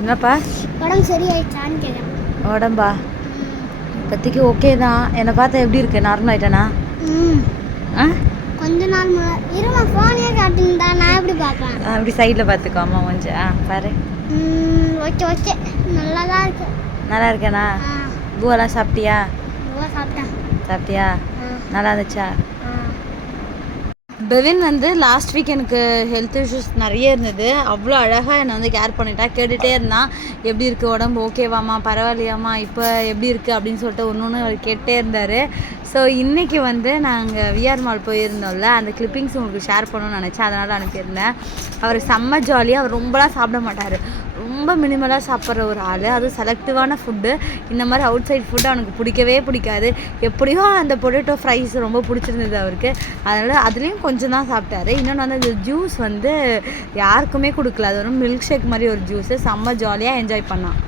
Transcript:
என்னப்பா உடம்பு சரியாயிடுச்சான்னு கேட்குறேன். உடம்பா இப்போதைக்கு ஓகே தான். என்னை பார்த்தா எப்படி இருக்கு? நார்மல் ஆகிட்டேனா? ஆ கொஞ்ச நாள் இருமா ஃபோனே காட்டுந்தா நான் எப்படி பார்ப்பேன்? அப்படி சைடில் பார்த்துக்கோ அம்மா கொஞ்சம் பாரு. ஓகே ஓகே நல்லா தான் இருக்கு. நல்லா இருக்கேனா? பூவெல்லாம் சாப்பிட்டியா? சாப்பிட்டேன். சாப்பிட்டியா? நல்லா இருந்துச்சா? பெவின் வந்து லாஸ்ட் வீக் எனக்கு ஹெல்த் இஷ்யூஸ் நிறைய இருந்தது. அவ்வளோ அழகாக என்னை வந்து கேர் பண்ணிட்டா. கேட்டுகிட்டே இருந்தான், எப்படி இருக்குது உடம்பு, ஓகேவாம்மா, பரவாயில்லையாம்மா, இப்போ எப்படி இருக்குது அப்படின்னு சொல்லிட்டு ஒன்று ஒன்று அவர் கேட்டே இருந்தார். ஸோ இன்றைக்கி வந்து நாங்கள் விஆர் மால் போயிருந்தோம்ல, அந்த கிளிப்பிங்ஸ் உங்களுக்கு ஷேர் பண்ணணும்னு நினச்சேன், அதனால் அனுப்பியிருந்தேன். அவர் செம்ம ஜாலியாக, அவர் ரொம்பலாம் சாப்பிட மாட்டார், ரொம்ப மினிமலாக சாப்பிட்ற ஒரு ஆள். அதுவும் செலக்டிவான ஃபுட்டு. இந்த மாதிரி அவுட் சைட் ஃபுட்டு அவனுக்கு பிடிக்கவே பிடிக்காது. எப்படியோ அந்த பொட்டேட்டோ ஃப்ரைஸ் ரொம்ப பிடிச்சிருந்தது அவருக்கு, அதனால் அதுலேயும் கொஞ்சம் தான் சாப்பிட்டாரு. இன்னொன்று வந்து அந்த ஜூஸ் வந்து யாருக்குமே கொடுக்கல, அது ஒரு மில்க் ஷேக் மாதிரி ஒரு ஜூஸு. செம்ம ஜாலியாக என்ஜாய் பண்ணான்.